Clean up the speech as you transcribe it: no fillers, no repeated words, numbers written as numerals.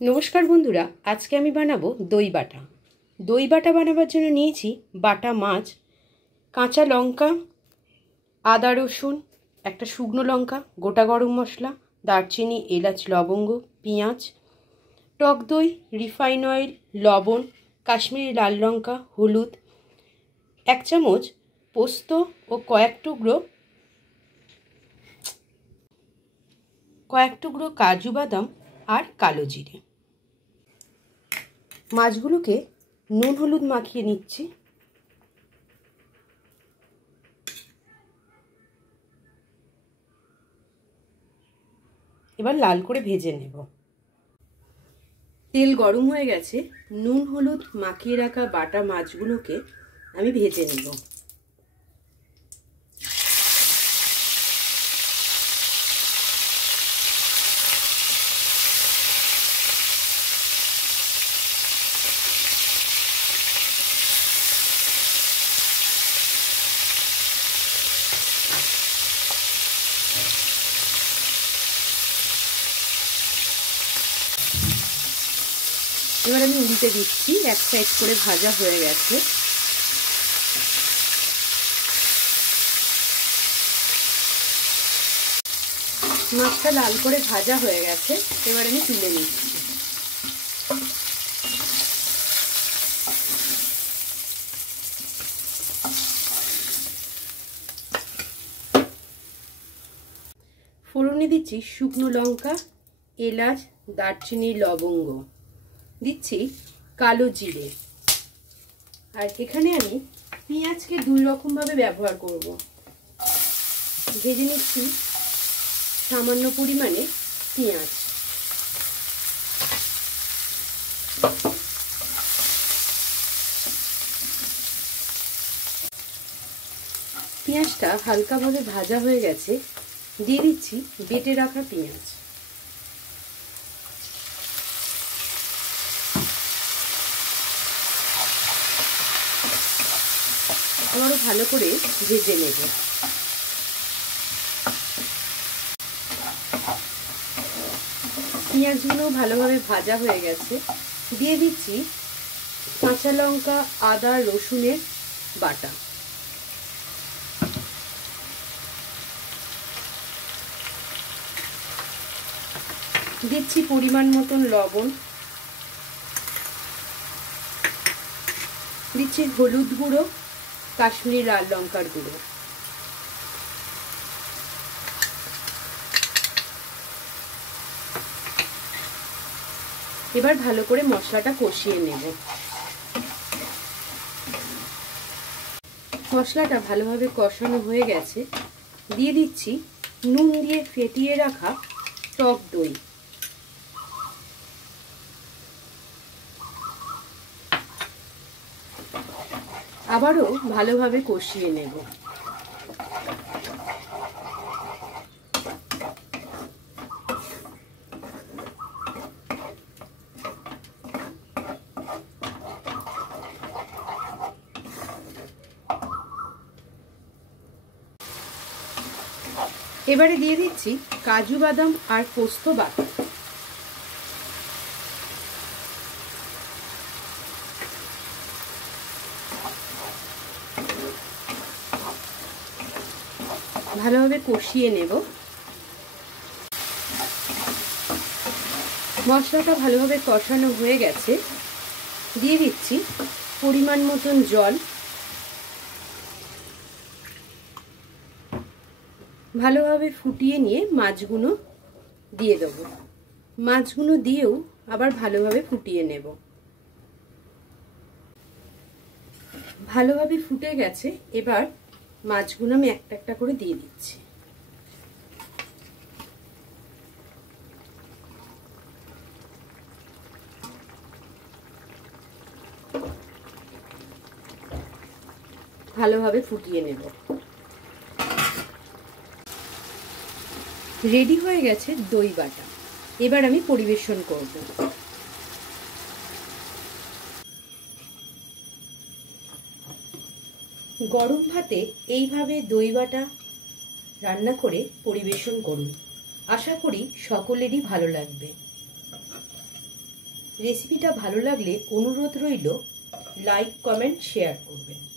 নমস্কার বন্ধুরা, আজকে আমি বানাবো দই বাটা। দই বাটা বানাবার জন্য নিয়েছি বাটা মাছ, কাঁচা লঙ্কা, আদা রসুন, একটা শুকনো লঙ্কা, গোটা গরম মশলা, দারচিনি, এলাচ, লবঙ্গ, পেঁয়াজ, টক দই, রিফাইন অয়েল, লবণ, কাশ্মীরি লাল লঙ্কা, হলুদ, 1 চামচ পোস্ত ও কয়েক টুকরো কাজু বাদাম আর কালো জিরে। মাছগুলোকে নুন হলুদ মাখিয়ে নিচ্ছি। এবার লাল করে ভেজে নেব। তেল গরম হয়ে গেছে, নুন হলুদ মাখিয়ে রাখা বাটা মাছগুলোকে আমি ভেজে নেব। এবার আমি উল্টে দিচ্ছি, এক সাইড করে ভাজা হয়ে গেছে। মাছটা লাল করে ভাজা হয়ে গেছে, এবার আমি তুলে নিচ্ছি। ফোড়নে দিচ্ছি শুকনো লঙ্কা, এলাচ, দারচিনি, লবঙ্গ, দিচ্ছি কালো জিরে। আর এখানে আমি পেঁয়াজকে 2 রকমভাবে ব্যবহার করব। ভেজে নিচ্ছি সামান্য পরিমাণে পেঁয়াজ। পেঁয়াজটা হালকাভাবে ভাজা হয়ে গেছে, দিয়ে দিচ্ছি বেটে রাখা পেঁয়াজ। আবারও ভালো করে ভেজে নেব। পেঁয়াজগুলো ভালোভাবে ভাজা হয়ে গেছে, দিয়ে দিচ্ছি কাঁচা লঙ্কা, আদা রসুনের বাটা। দিচ্ছি পরিমাণ মতন লবণ, দিচ্ছি হলুদ গুঁড়ো, কাশ্মীরি লাল লঙ্কার গুঁড়ো। এবার ভালো করে মশলাটা কষিয়ে নেব। মশলাটা ভালোভাবে কষানো হয়ে গেছে, দিয়ে দিচ্ছি নুন দিয়ে ফেটিয়ে রাখা টক দই। আবারও ভালোভাবে কষিয়ে নেব। এবারে দিয়ে দিচ্ছি কাজু বাদাম আর পোস্ত বাটা। ভালোভাবে কষিয়ে নেব। মশলাটা ভালোভাবে কষানো হয়ে গেছে, দিয়ে দিচ্ছি পরিমাণ মতন জল। ভালোভাবে ফুটিয়ে নিয়ে মাছগুলো দিয়ে দেব। মাছগুলো দিয়েও আবার ভালোভাবে ফুটিয়ে নেব। ভালোভাবে ফুটে গেছে, এবার মাছগুলো আমি একটা একটা করে দিয়ে দিচ্ছি। ভালোভাবে ফুটিয়ে নেব। রেডি হয়ে গেছে দই বাটা। এবার আমি পরিবেশন করব। গরম ভাতে এইভাবে দই বাটা রান্না করে পরিবেশন করুন। আশা করি সকলেরই ভালো লাগবে। রেসিপিটা ভালো লাগলে অনুরোধ রইল লাইক কমেন্ট শেয়ার করবেন।